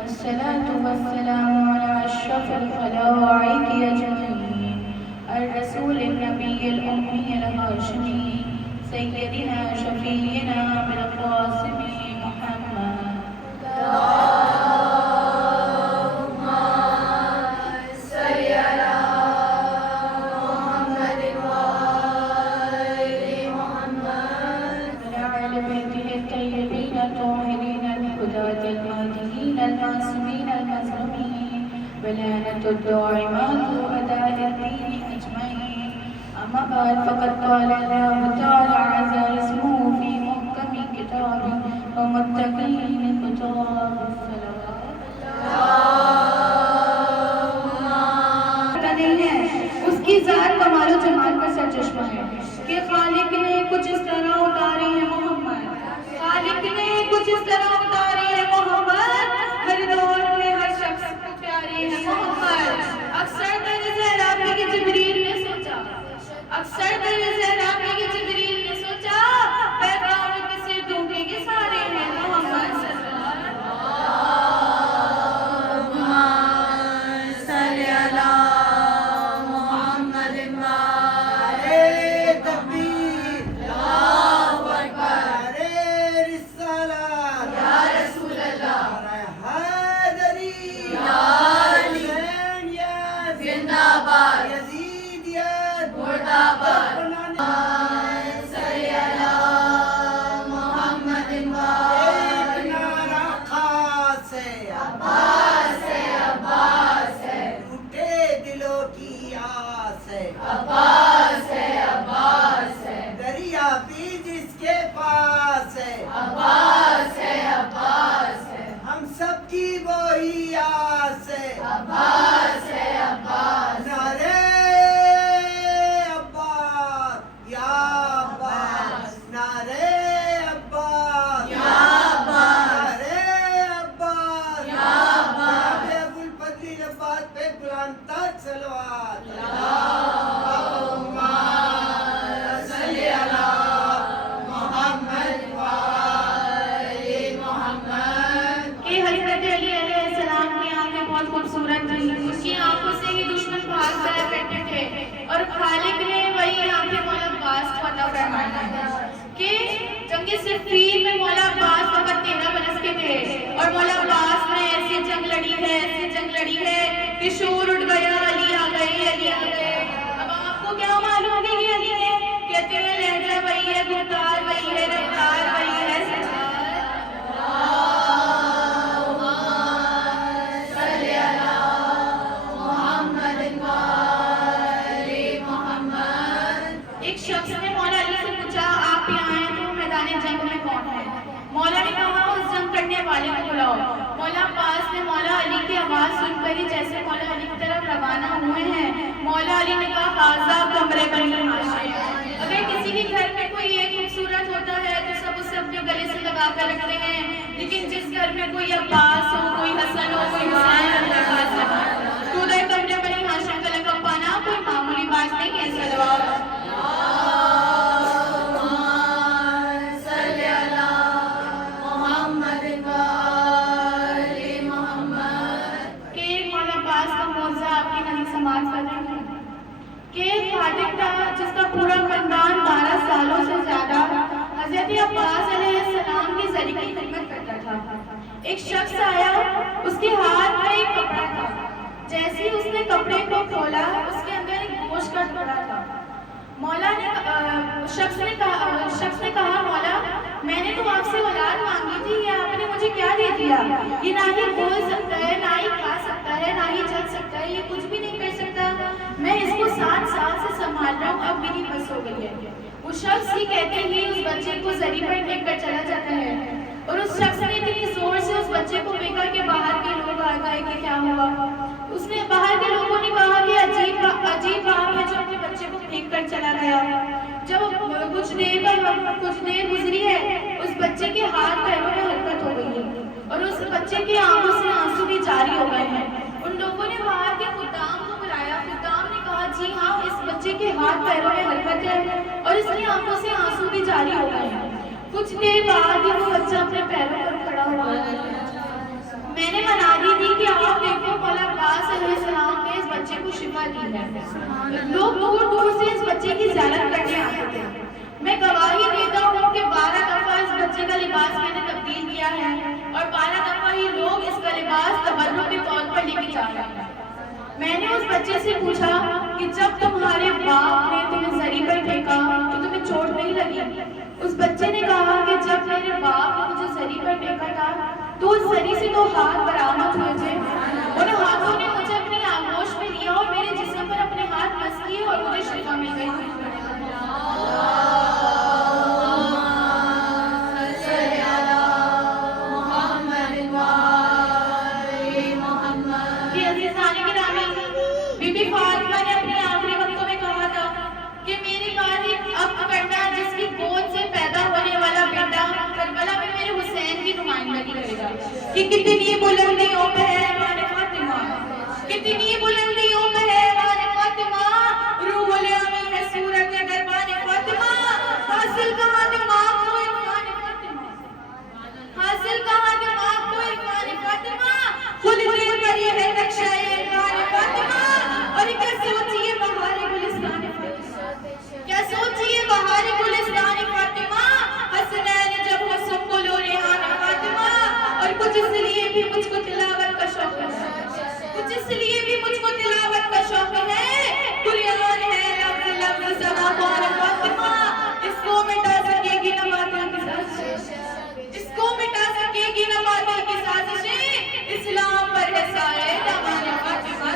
वस्सलातु वस्सलामु अला अशरफिल खलाइक अजमईन अर्रसूलिन नबिय्यिल उम्मिय्यिल हाशिमी सय्यदिना शफीना अबिल क़ासिम मुहम्मद। अम्मा बाद फ़क़द क़ाल अल्लाहु तआला अज़्ज़ा इस्मुहु फ़ी मुहकमी किताबिही व मुत्तक़ीन कुतुबुस सलावात। नहीं है उसकी ज़ात कमाल व जमाल का सरचश्मा है कि खालिक ने कुछ इस तरह उतारी है मोहम्मद, खालिक ने कुछ इस तरह उतारी है मोहम्मद, हर दौर में हर शख्स को प्यारी है मोहम्मद। अक्सर दर्ज़-ए-राबी के जिब्रील ने सोचा, अक्सर दर्ज़-ए-राबी के जिब्रील ने सोचा पैगाम किसे दूंगे के सारे हैं मोहम्मद सल्लल्लाहु अलैहि खूबसूरत थी, उसकी आंखों से ही दुश्मन भाग जाया करते थे और खालिक ने वही आंखें मौला अब्बास को अता फरमाई कि जंग सिफ़ीन में मौला अब्बास वक़्त 13 बरस के थे और मौला अब्बास ने ऐसी जंग लड़ी है कि शोर उठ गया, अली आ गए, अली आ गए। अब आपको क्या मालूम है कि अली है? कहते हैं लहजा वही है, गुफ्तार वही है, रफ्तार वही है। मौला ने कहा उस जंग करने वाले को बुलाओ। मौला अब्बास ने मौला अली की आवाज़ सुनकर ही जैसे मौला अली की तरफ रवाना हुए हैं, मौला अली ने कहा हाज़ा कमरे बनी हाशिम। अगर किसी के घर में कोई एक खूबसूरत होता है तो सब उसे अपने गले से लगा कर रखते हैं, लेकिन जिस घर में कोई अब्बास हो, कोई हसन हो, कोई हुसैन हो, तो उधर कमरे बनी हाशिम का लक़ब पाना कोई मामूली बात नहीं है। सल्लल्लाहु जिसका पूरा खानदान 12 सालों से ज्यादा हज़रत अब्बास अलैहिस्सलाम की ज़रिए की खिदमत करता था। एक शख्स आया, उसके हाथ में एक कपड़ा था। जैसे ही उसने कपड़े को खोला, उसके अंदर एक गोश्त का टुकड़ा था। मौला ने शख्स ने कहा मौला, मैंने तो आपसे औलाद मांगी थी, ये आपने मुझे क्या दे दिया? ये ना ही बोल सकता है, ना ही खा सकता है, ना ही चल सकता है, ये कुछ भी नहीं कर सकता। मैं इसको 7 साल से संभाल रहा हूँ, अब मेरी बस हो गई है। वो शख्स ही कहते ही उस बच्चे को जरी पर फेंक कर चला जाता है और उस शख्स ने इतनी जोर से उस बच्चे को फेंका कि बाहर के लोग आ गए कि क्या हुआ। उसने बाहर के लोगों ने कहा कि अजीब बात है जो अपने बच्चे को फेंक कर चला गया। जब कुछ देर गुजरी है, उस बच्चे के हाथ पैरों में हरकत हो गई है और उस बच्चे की आंखों से आंसू भी जारी हो गए हैं। उन लोगों ने बाहर के खुदाम को बुलाया। खुदाम ने कहा जी हाँ, इस बच्चे के हाथ पैरों में हरकत है और इसकी आंखों से आंसू भी जारी हो गए। कुछ देर बाद ही वो बच्चा अपने पैरों पर खड़ा हुआ। मैंने मना दी थी कि आप देखो मौला अब्बास अलैहिस्सलाम ने इस बच्चे को शिफा दी है। लोग दूर दूर से इस बच्चे की ज़ियारत करने आते थे। मैं गवाही देता हूँ कि 12 दफ़ा इस बच्चे का लिबास मैंने तब्दील किया है और 12 दफ़ा ही लोग इसका लिबास तबर्रुक के तौर पर लेके जा रहे हैं। मैंने उस बच्चे से पूछा कि जब तुम्हारे बाप ने तुम्हें जरी पर फेंका तो तुम्हें चोट नहीं लगी? उस बच्चे ने कहा कि जब मेरे बाप ने मुझे जरी पर फेंका था तो उस जरी से तो हाथ बरामद हुए थे। उन हाथों ने मुझे अपनी आगोश में लिया और मेरे जिस्म पर अपने हाथ बस किए और मुझे शिफा मिल गई। बीबी फातिमा ने अपने आखिरी वक्तों में कहा था कि मेरी बारी अब करना जिसकी गोद से पैदा होने वाला बेटा करबला में मेरे हुसैन की नुमाइंदगी करेगा। कि कितनी बुलंदियों पे है माने फातिमा, कितनी बुलंदियों पे है माने फातिमा, रूहुल अमी है सूरत दरबार फातिमा, हासिल कहां दिमाग को इरफान फातिमा, हासिल कहां दिमाग को इरफान फातिमा, खुद दिल पर ये है नक्शा इरफान फातिमा। और क्या सोचिए बहारे गुलिस्तान फातिमा, क्या सोचिए बहारे गुलिस्तान फातिमा, हसनैन जब हुस्न को लो रेहान फातिमा। और कुछ इसलिए भी मुझको तिलावत का शौक है, कुछ इसलिए भी मुझको तिलावत का शौक है, कुरान है लफ्ज़ लफ्ज़ सलावान फातिमा। इसको मिटा सकेगी न बातिल की साजिशें, इसको मिटा सकेगी न बातिल की साजिशें, इस्लाम पर है साए दामन फातिमा।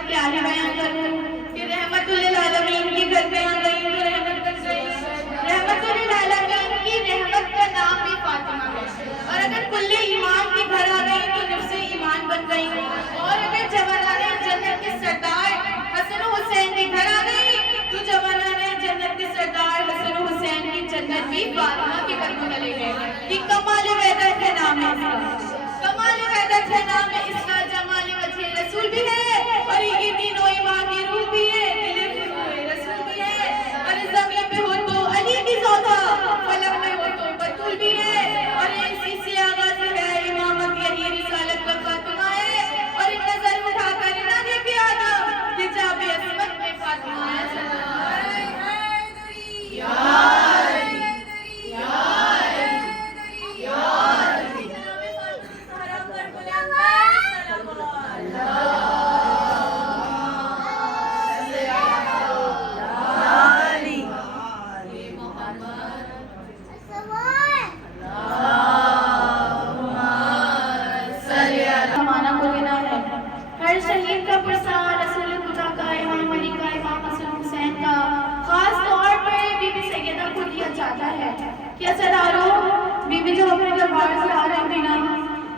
क्या ही बयान करूं कि रहमतुल आलमीन की घर में आ गई तो रहमत बन गई। रहमतुल आलमीन की रहमत का नाम भी फातिमा है। और अगर कुल्ले ईमान की घर आ गई तो नफ्से ईमान बन गई। और अगर जवानाने जन्नत के सरदार हसन हुसैन के घर आ गई तो जवानाने जन्नत के सरदार हसन हुसैन की जन्नत भी फातिमा के घर में चले गए। कि कमाल वहदत है नाम है इसका, कमाल वहदत है नाम है इसका, जमाल वजह रसूल भी है और ये तीनों इमाम की रूह भी है, दिल रसूल भी है। और ज़मीन पे हो तो अली की सौदा, फलक में हो तो बतूल भी है। और इसी से आगाज़ है इमामत, यही रिसालत का फातिमा है। और नजर उठाकर ना देखे आदम हिजाब असमत में फातिमा है। शहीद का पुरस्कार रसूल खुदा का, इमाम अली का, इमाम हसन हुसैन का खास तौर पर बीबी सैयदा को दिया जाता है। क्या सदारों, बीबी जो अपने दरबार से आ रही थी ना,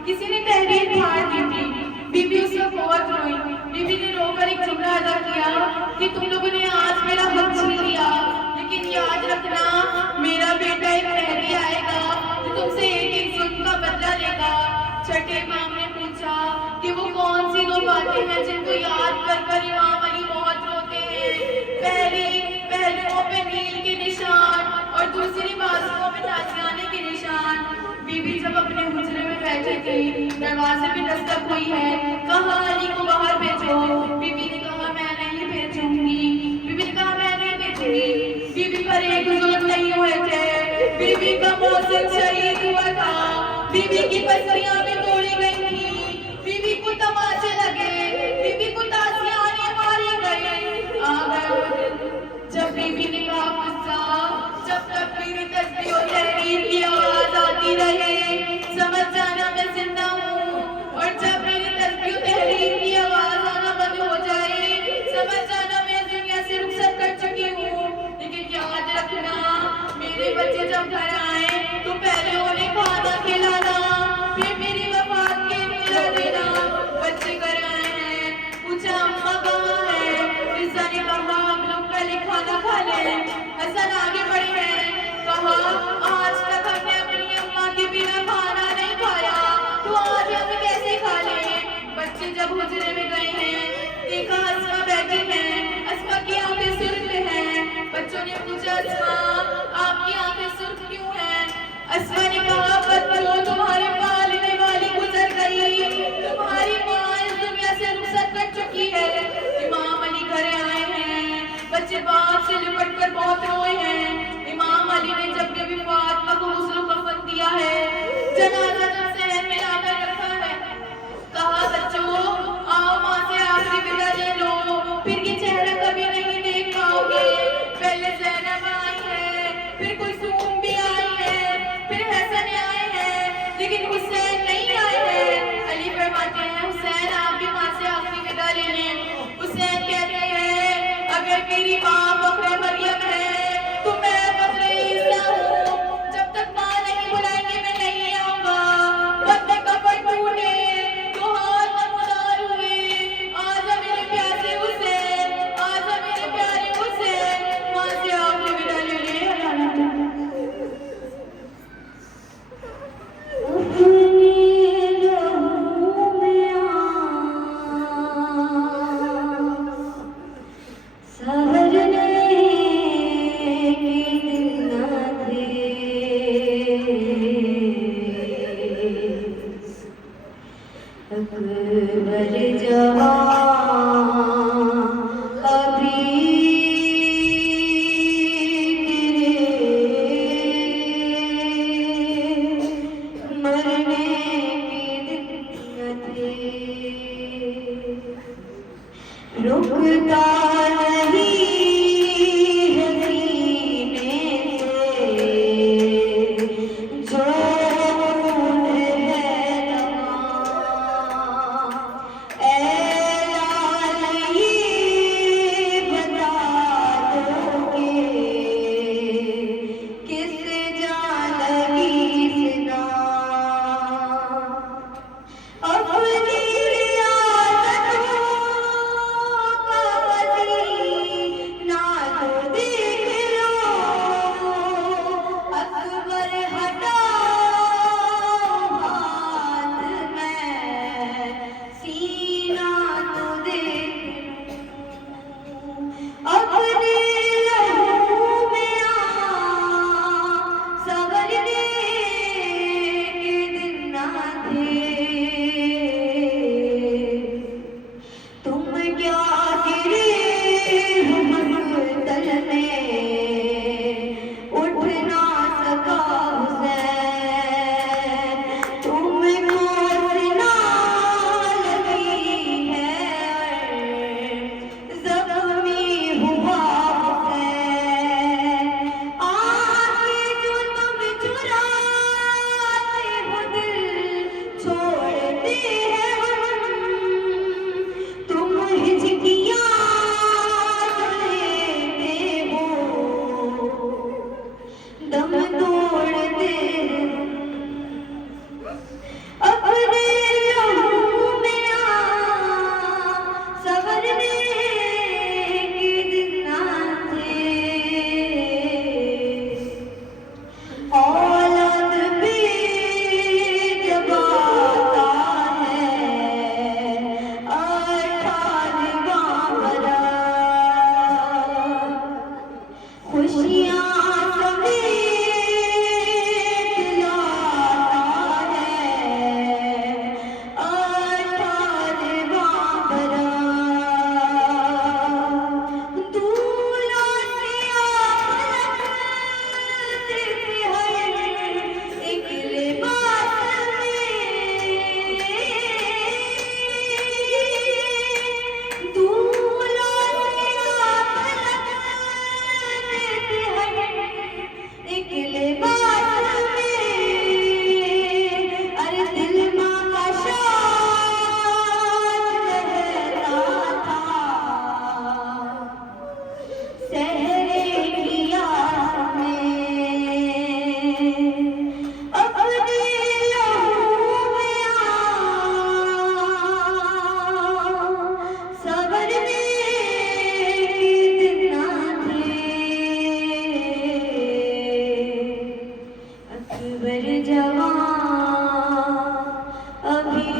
किसी ने तहरीर फाड़ दी थी। बीबी उस वक्त बहुत रोई। बीबी ने रोकर एक जुमला अदा किया कि तुम लोगों ने आज मेरा हक छीन लिया, लेकिन याद रखना मेरा बेटा एक तहरीर आएगा जो तुमसे एक एक जुल्म का बदला लेगा। छठे इमाम ने पूछा कि वो कौन सी दो बातें हैं जिनको याद कर कर इमाम अली बहुत रोते हैं? पहली, पहलुओं पे नील के निशान और दूसरी बाजुओं में ताजियाने के निशान। बीबी जब अपने हुजरे में बैठी थी, दरवाजे पे दस्तक हुई है, कहा अली को बाहर भेजो। बीबी ने कहा मैं नहीं भेजूंगी, बीबी ने कहा मैं नहीं भेजूंगी। बीबी पर एक जुल्म नहीं हुए थे, बीबी का मौसम शहीद हुआ था, बीबी की पसलियां भी तोड़ी गई थी, बीबी को तमाचे लगे, बीबी को ताजियाने मारे गए। जब बीबी ने कहा गुस्सा, जब तक मेरी तस्बीह और तहरीर की आवाज आती रहे समझ जाना मैं जिंदा हूँ, और जब मेरी तस्बीह और तहरीर की आवाज आना बंद हो जाए समझ जाना मैं दुनिया से रुखसत कर चुकी हूँ। लेकिन याद रखना मेरे बच्चे जब घर आए तो पहले उन्हें खाना खिलाना, फिर मेरी वफात के इंतजार देना। बच्चे घर आए हैं, पूछा अम्मा कहाँ है? रिज़ा ने कहा हम लोग पहले खाना खा लें। हसन आगे बढ़े हैं, कहा आज तक हमने अपनी अम्मा की अकबर जवान अभी मरने के दिन थे, रुकता नहीं है सीने से जो खून है रवां। ऐ लाल ये बता दो कि किस जान लगी इस नाम। अपनी रियासतों का खज़ीना तो देख लो, अकबर हटाओ हाथ में सीना तो देख लो। अपने लहू में आँख संवरने के दिन ना थे, तुम क्या गिरे हो मक़तल में, उठ ना सका हुसैन। तुमको सिना लगी है, ज़ख्मी हुआ हुसैन। आँखें जो तुम चुराते हो दिल छोड़ते हैं हम, तुम हिचकियाँ जो लेते हो दम तोड़ते हैं। अपने लहू में आँख संवरने के दिन ना थे, औलाद पे जब आता है 18वां बरस, खुशियाँ समेत लाता है 18वां बरस। दूल्हा से आप लगते हर एक लिबास में, दूल्हा से आप लगते हर एक लिबास में। अरे दिल माँ का शान रहता था सहरे की आस में। अपने लहू में आँख संवरने के दिन ना थे, अकबर जवान अभी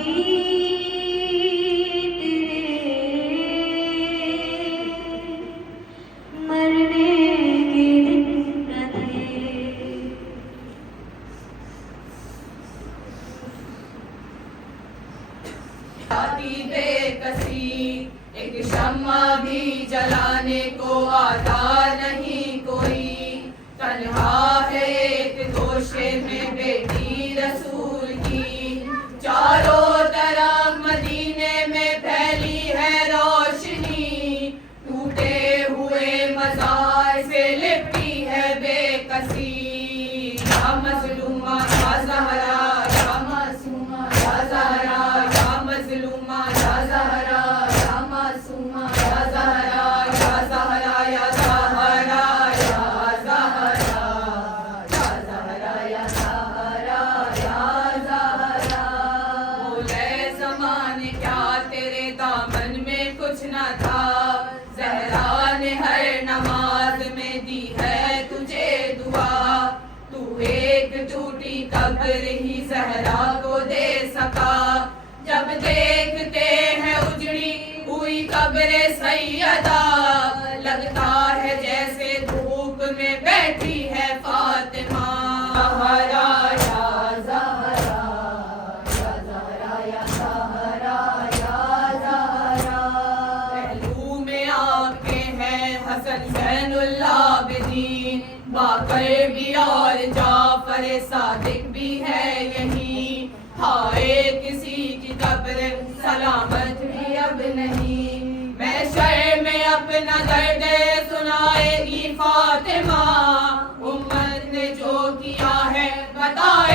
मरने के दिन न थे। आती बेकसी एक शम्मा भी जलाने को आता नहीं कोई, तन्हा है एक गोशे में बेटी रसूल की। चारों तरफ मदीने में फैली है रोशनी, टूटे हुए मज़ार से लिपटी है बेकसी। या मज़लूमा या ज़हरा, या मासूमा या ज़हरा, या मज़लूमा या ज़हरा, या मासूमा या ज़हरा, या ज़हरा या ज़हरा, या ज़हरा, या ज़हरा, या ज़हरा, या ज़हरा। बोले ज़माने क्या तेरे दामन में कुछ न था, ज़हरा ने हर नमाज में दी है तुझे दुआ। तू एक टूटी कब्र ही ज़हरा को दे सका, जब देखते हैं उजड़ी हुई कब्र सैयदा, लगता है जैसे धूप में बैठी है फातिमा। ज़हरा या ज़हरा, या ज़हरा या ज़हरा, अपना दर्द सुनाएगी फातिमा, उम्मत ने जो किया है बताए